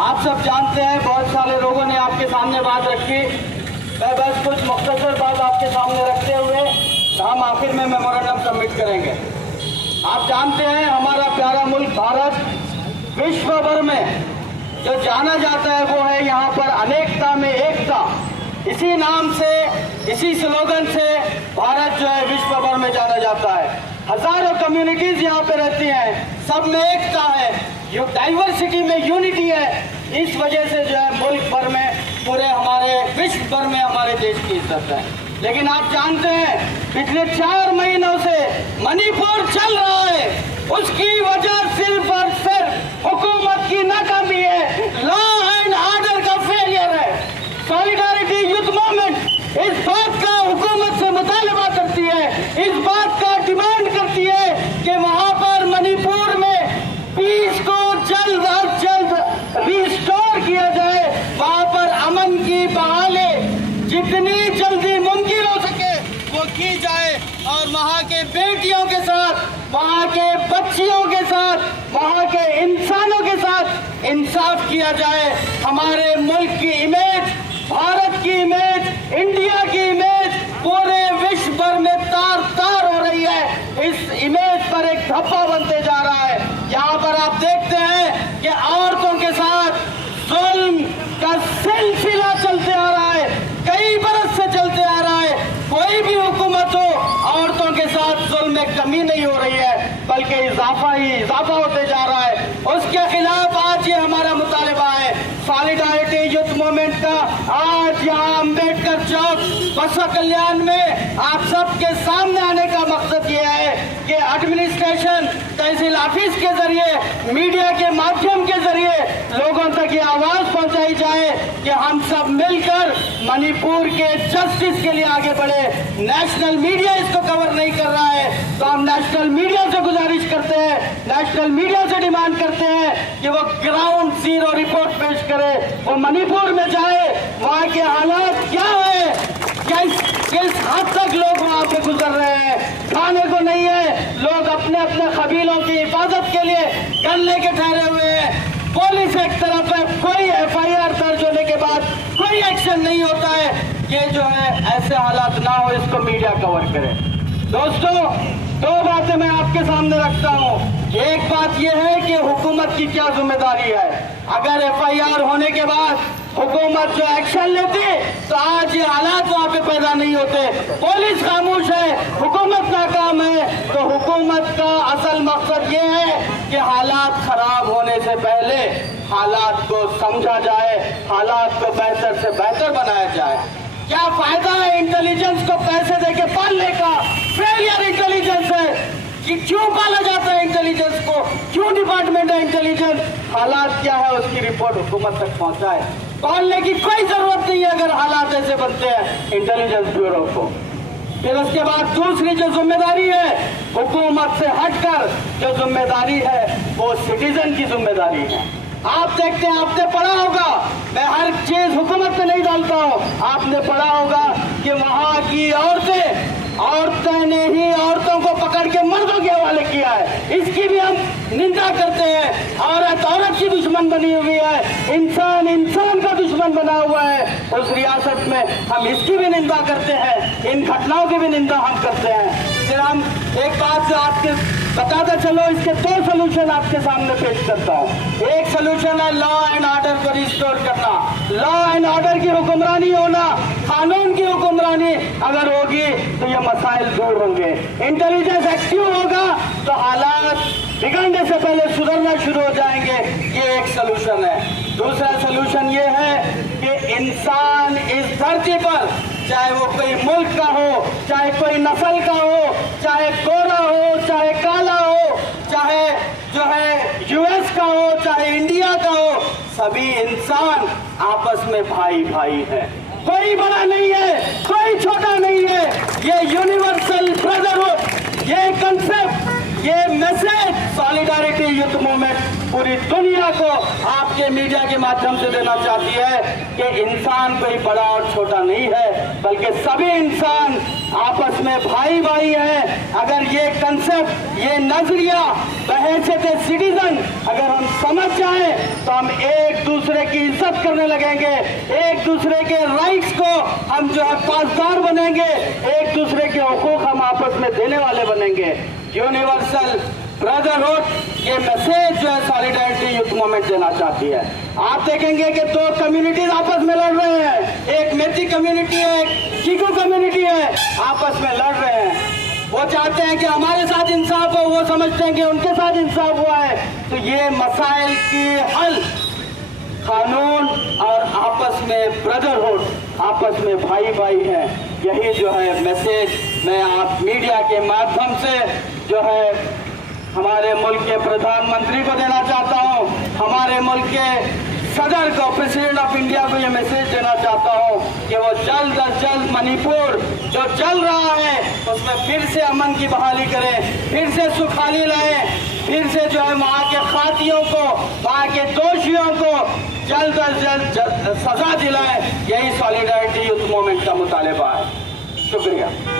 आप सब जानते हैं, बहुत सारे लोगों ने आपके सामने बात रखी। मैं बस कुछ मुख्तसर बात आपके सामने रखते हुए हम आखिर में मेमोरेंडम सबमिट करेंगे। आप जानते हैं, हमारा प्यारा मुल्क भारत विश्व भर में जो जाना जाता है वो है यहाँ पर अनेकता में एकता। इसी नाम से, इसी स्लोगन से भारत जो है विश्व भर में जाना जाता है। हजारों कम्युनिटीज यहाँ पे रहती हैं, सब में एकता है, डाइवर्सिटी में यूनिटी है। इस वजह से जो है मुल्क भर में, पूरे हमारे विश्व भर में हमारे देश की इज्जत है। लेकिन आप जानते हैं, पिछले 4 महीनों से मणिपुर चल रहा है, उसकी वजह सिर्फ और सिर्फ हुकूमत की नाकामी है, लॉ एंड ऑर्डर का फेलियर है। सॉलिडारिटी यूथ मूवमेंट इस बात का हुकूमत से मुतालबा करती है, इस बात का डिमांड करती है कि वहां पर मणिपुर में पीस को जल्द और जल्द रिस्टोर किया जाए, वहां पर अमन की बहाली जितनी जल्दी मुमकिन हो सके वो की जाए, और वहां के बेटियों के साथ, वहां के बच्चियों के साथ, वहां के इंसानों के साथ इंसाफ किया जाए। हमारे मुल्क की इमेज, भारत की इमेज, इंडिया की इमेज पूरे विश्व भर में तार तार हो रही है। इस इमेज पर एक धब्बा बनते जा रहा है। यहाँ पर आप देखते हैं कि औरतों के साथ जुल्म का सिलसिला चलते आ रहा है, कई बरस से चलते आ रहा है। कोई भी हुकूमत हो, औरतों के साथ जुल्म में कमी नहीं हो रही है, बल्कि इजाफा ही इजाफा होते जा रहा है। उसके खिलाफ आज ये हमारा मुतालबा है सॉलिडारिटी यूथ मूवमेंट का। आज यहाँ अम्बेडकर चौक बसवा कल्याण में आप सबके सामने आने का मकसद ये है कि एडमिनिस्ट्रेशन, तहसील ऑफिस के जरिए, मीडिया के माध्यम के जरिए लोगों तक ये आवाज पहुंचाई जाए कि हम सब मिलकर मणिपुर के जस्टिस के लिए आगे बढ़े। नेशनल मीडिया इसको कवर नहीं कर रहा है, तो हम नेशनल मीडिया से गुजारिश करते हैं, नेशनल मीडिया से डिमांड करते हैं कि वो ग्राउंड जीरो रिपोर्ट पेश करे, वो मणिपुर में जाए, वहाँ के हालात क्या है, किस हद तक लोग वहाँ पे गुजर रहे हैं, खाने को नहीं है, लोग अपने अपने कबीलों की हिफाजत के लिए गन लेके ठहरे हुए हैं। पुलिस एक तरफ है, कोई FIR दर्ज होने के बाद कोई एक्शन नहीं होता है। ये जो है ऐसे हालात ना हो, इसको मीडिया कवर करे। दोस्तों, 2 बातें मैं आपके सामने रखता हूँ। एक बात यह है कि हुकूमत की क्या जिम्मेदारी है। अगर FIR होने के बाद हुकूमत जो एक्शन लेती तो आज ये हालात वहाँ पे पैदा नहीं होते। पुलिस खामोश है, हुकूमत नाकाम है, तो हुकूमत का असल मकसद ये है कि हालात खराब होने से पहले हालात को समझा जाए, हालात को बेहतर से बेहतर बनाया जाए। क्या फायदा है इंटेलिजेंस को पैसे देके पालने का? फेलियर इंटेलिजेंस है कि क्यों पाला जाता है इंटेलिजेंस को, क्यों डिपार्टमेंट है इंटेलिजेंस, हालात क्या है उसकी रिपोर्ट हुकूमत तक पहुंचाए। पालने की कोई जरूरत नहीं है अगर हालात ऐसे बनते हैं इंटेलिजेंस ब्यूरो को। फिर उसके बाद दूसरी जो जिम्मेदारी है, हुकूमत से हटकर जो जिम्मेदारी है वो सिटीजन की जिम्मेदारी है। आप देखते हैं, आपने पढ़ा होगा, मैं हर चीज हुकूमत पे नहीं डालता हूँ, आपने पढ़ा होगा कि वहाँ की औरतें ने ही औरतों को पकड़ के मर्दों के हवाले किया है। इसकी भी हम निंदा करते हैं। औरत की दुश्मन बनी हुई है, इंसान का दुश्मन बना हुआ है उस रियासत में, हम इसकी भी निंदा करते हैं, इन घटनाओं की भी निंदा हम करते हैं। फिर हम एक बात जो आपके बताता चलो, इसके 2 सोल्यूशन आपके सामने पेश करता हूँ। एक सोल्यूशन है लॉ एंड ऑर्डर को रिस्टोर करना। लॉ एंड ऑर्डर की हुक्मरानी होना, कानून की हुक्मरानी अगर होगी तो ये मसाइल दूर होंगे, इंटेलिजेंस एक्टिव होगा तो हालात बिगड़ने से पहले सुधरना शुरू हो जाएंगे। ये एक सोल्यूशन है। दूसरा सोल्यूशन ये है कि इंसान इस धरती पर, चाहे वो कोई मुल्क का हो, चाहे कोई नस्ल का हो, चाहे गोरा हो, चाहे काला हो, चाहे जो है US का हो, चाहे इंडिया का हो, सभी इंसान आपस में भाई भाई है। कोई बड़ा नहीं है, कोई छोटा नहीं है। ये यूनिवर्सल ब्रदरहुड, ये कंसेप्ट ये मैसेज सॉलिडारिटी यूथ मूवमेंट पूरी दुनिया को आपके मीडिया के माध्यम से देना चाहती है कि इंसान कोई बड़ा और छोटा नहीं है, बल्कि सभी इंसान आपस में भाई भाई हैं। अगर ये कंसेप्ट, ये नजरिया बहैसियत सिटीजन अगर हम समझ जाएं तो हम एक दूसरे की इज्जत करने लगेंगे, एक दूसरे के राइट्स को हम जो है पासदार बनेंगे, एक दूसरे के हुकूक हम आपस में देने वाले बनेंगे। यूनिवर्सल ब्रदरहुड ये मैसेज जो है सॉलिडारिटी यूथ मूवमेंट देना चाहती है। आप देखेंगे कि दो कम्युनिटीज आपस में लड़ रहे हैं, एक मेती कम्युनिटी है, एक चीकू कम्युनिटी है, आपस में लड़ रहे हैं। वो चाहते हैं कि हमारे साथ इंसाफ हो, वो समझते हैं कि उनके साथ इंसाफ हुआ है। तो ये मसाइल की हल कानून और आपस में ब्रदरहुड, आपस में भाई भाई हैं। यही जो है मैसेज मैं आप मीडिया के माध्यम से जो है हमारे मुल्क के प्रधानमंत्री को देना चाहता हूं, हमारे मुल्क के सदर को, प्रेसिडेंट ऑफ इंडिया को ये मैसेज देना चाहता हूं कि वो जल्द अज जल्द मणिपुर जो चल रहा है उसमें फिर से अमन की बहाली करें, फिर से सुखाली लाएं, फिर से जो है वहाँ के खातियों को, वहाँ के दोषियों को जल्द अज जल्द सजा दिलाएं। यही सॉलिडारिटी यूथ मूवमेंट का मुतालबा है। शुक्रिया।